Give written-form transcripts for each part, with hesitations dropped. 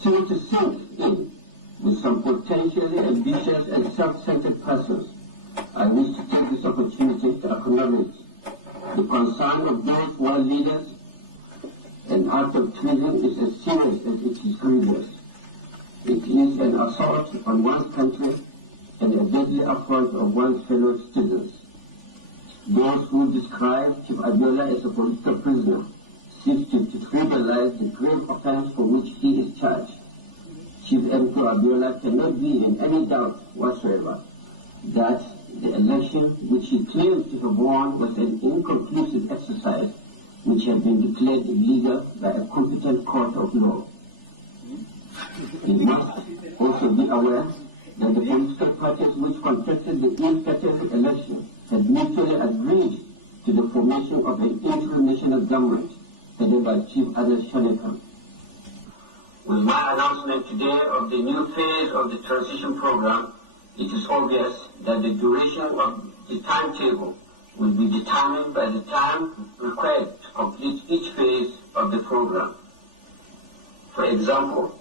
Still to sink in with some potentially ambitious and self-centered persons. I wish to take this opportunity to acknowledge the concern of those world leaders. An act of treason is as serious as it is grievous. It is an assault on one's country and a deadly affront of one's fellow citizens. Those who describe Chief Abiola as a political prisoner seek to trivialize the grave offense for which he is charged. Chief MKO Abiola cannot be in any doubt whatsoever that the election which he claims to have won was an inconclusive exercise which had been declared illegal by a competent court of law. He must also be aware that the political parties which contested the ill-fated election had mutually agreed to the formation of an interim national government headed by Chief Adel Shonekan. With my announcement today of the new phase of the transition program, it is obvious that the duration of the timetable will be determined by the time required to complete each phase of the program. For example,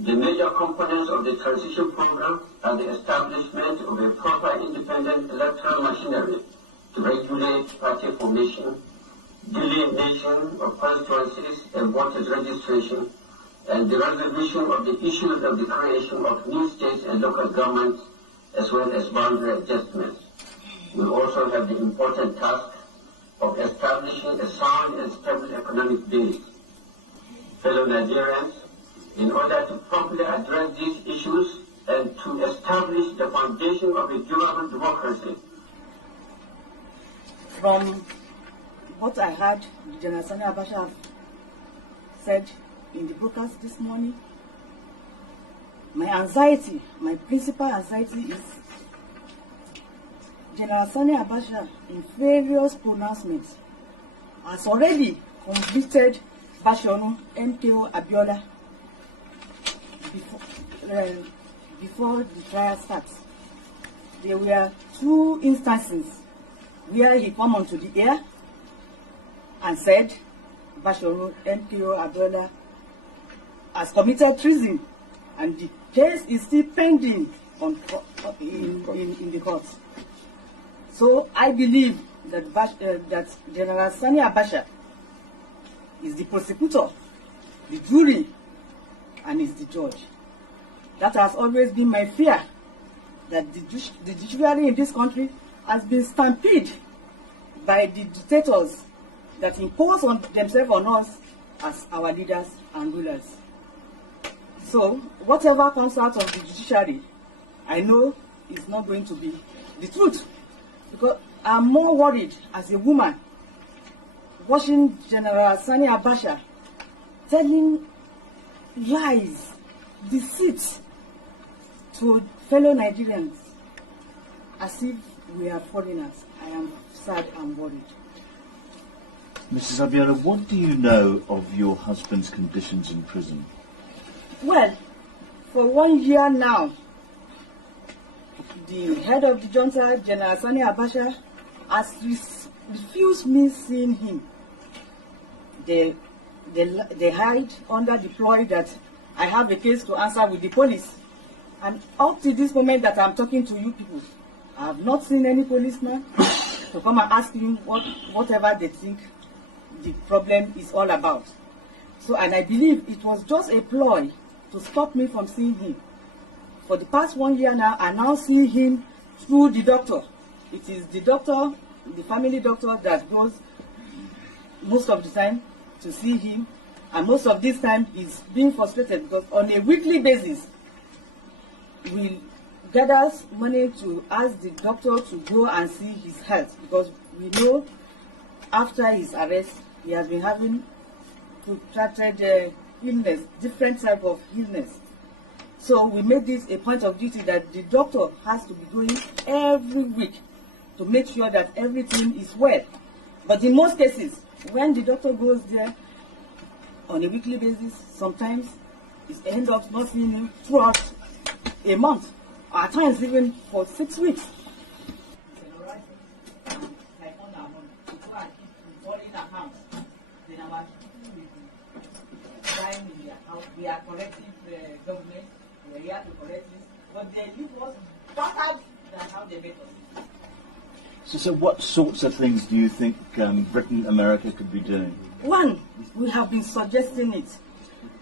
the major components of the transition program are the establishment of a proper independent electoral machinery to regulate party formation, delineation of constituencies and voters registration, and the resolution of the issues of the creation of new states and local governments, as well as boundary adjustments. We also have the important task of establishing a sound and stable economic base. Fellow Nigerians, in order to properly address these issues and to establish the foundation of a durable democracy. From what I heard General Sani Abacha said in the broadcast this morning, my anxiety, my principal anxiety is General Sani Abacha in various pronouncements has already convicted Bashorun MKO Abiola before the trial starts. There were 2 instances where he came onto the air and said Bashorun MKO Abiola has committed treason, and the case is still pending in the court. So I believe that that General Sani Abacha is the prosecutor, the jury, and is the judge. That has always been my fear, that the judiciary in this country has been stampeded by the dictators that impose on themselves on us as our leaders and rulers. So whatever comes out of the judiciary, I know is not going to be the truth, because I'm more worried as a woman watching General Sani Abacha telling lies, deceit to fellow Nigerians as if we are foreigners. I am sad and worried. Mrs. Abiola, what do you know of your husband's conditions in prison? Well, for 1 year now, the head of the junta, General Sani Abacha, has refused me seeing him. They hide under the ploy that I have a case to answer with the police. And up to this moment that I'm talking to you people, I have not seen any policeman to come and ask him whatever they think the problem is all about. So, and I believe it was just a ploy to stop me from seeing him. For the past 1 year now, I now see him through the doctor. It is the doctor, the family doctor, that goes most of the time to see him, and most of this time is being frustrated because on a weekly basis we'll gathers money to ask the doctor to go and see his health, because we know after his arrest he has been having protracted illness, different type of illness. So we made this a point of duty that the doctor has to be going every week to make sure that everything is well. But in most cases, when the doctor goes there on a weekly basis, sometimes it ends up not seeing him throughout a month, or at times even for 6 weeks. We are correcting the government, we are here to correct this, but they leave us better than how they made us. So what sorts of things do you think Britain, America could be doing? One, we have been suggesting it.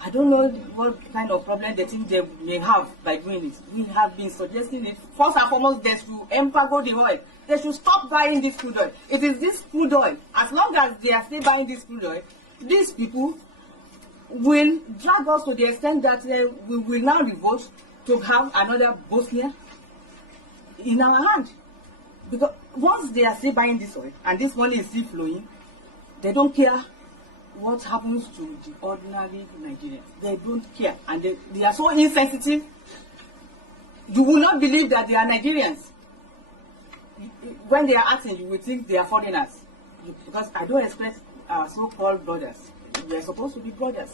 I don't know what kind of problem they think they may have by doing it. We have been suggesting it. First and foremost, they should embargo the oil. They should stop buying this crude oil. It is this crude oil. As long as they are still buying this crude oil, these people will drag us to the extent that we will now revolt to have another Bosnia in our hand. Because once they are still buying this oil and this money is still flowing, they don't care what happens to the ordinary Nigerians. They don't care, and they are so insensitive. You will not believe that they are Nigerians. When they are acting, you will think they are foreigners. Because I don't expect our so-called brothers, they are supposed to be brothers,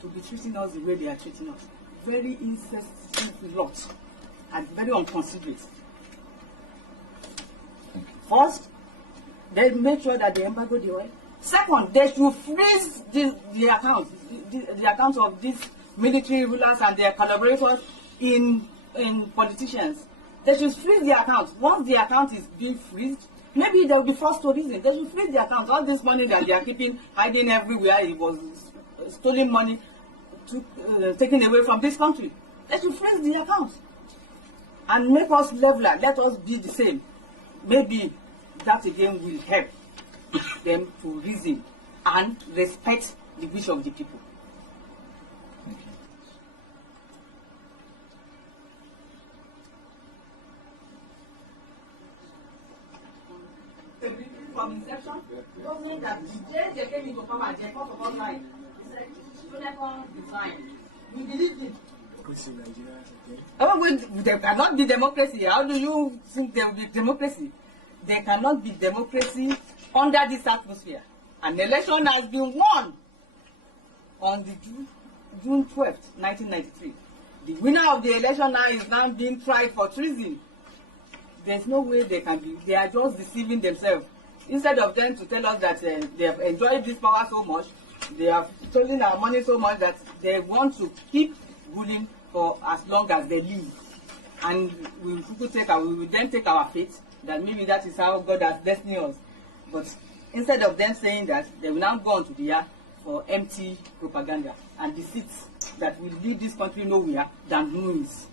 to be treating us the way they are treating us. Very insensitive lot, and very unconsiderate. First, they make sure that they embargo the oil. Second, they should freeze the accounts of these military rulers and their collaborators in politicians. They should freeze the accounts. Once the account is being freezed, maybe they will be forced to reason. They should freeze the accounts. All this money that they are keeping, hiding everywhere, it was stolen money taken away from this country. They should freeze the accounts and make us leveler. Let us be the same. Maybe that again will help them to reason and respect the wish of the people. From inception, don't mean that the day they came into power, they fought about life. He said, Jonathan designed. We believe it. There cannot be democracy. How do you think there will be democracy? There cannot be democracy under this atmosphere. An election has been won on the June 12th, 1993. The winner of the election now is now being tried for treason. There's no way they can be. They are just deceiving themselves. Instead of them to tell us that they have enjoyed this power so much, they have stolen our money so much that they want to keep ruling for as long as they live. And we will then take our fate, that maybe that is how God has destined us. But instead of them saying that, they will now go on to the air for empty propaganda and deceit that will lead this country nowhere than ruins.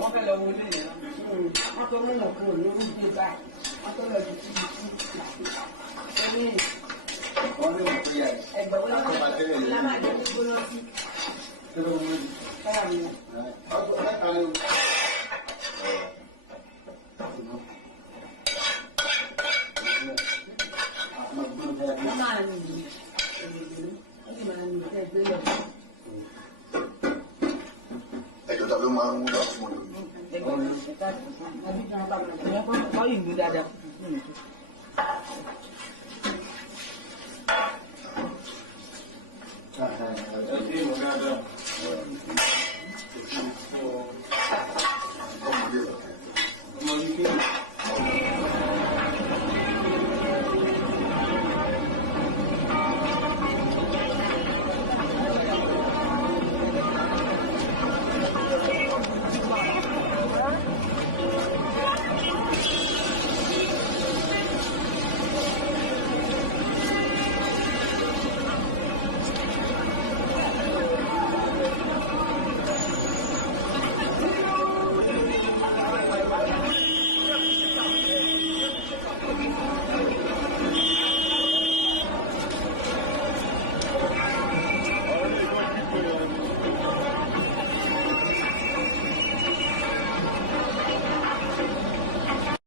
Wọ́n fẹ́ lọ wọlé yẹn. Wọ́n tó mẹ́lọ̀ kúrò lórí ìgbé báyìí. Wọ́n tó lọ sí ibi tí wọ́n ní ẹgbẹ̀ wọlé lámàjẹ́ ní gbóná sí. Ẹjọ́ tàbí máa ń wúlò fún un. Ẹgbẹ̀ wọlé.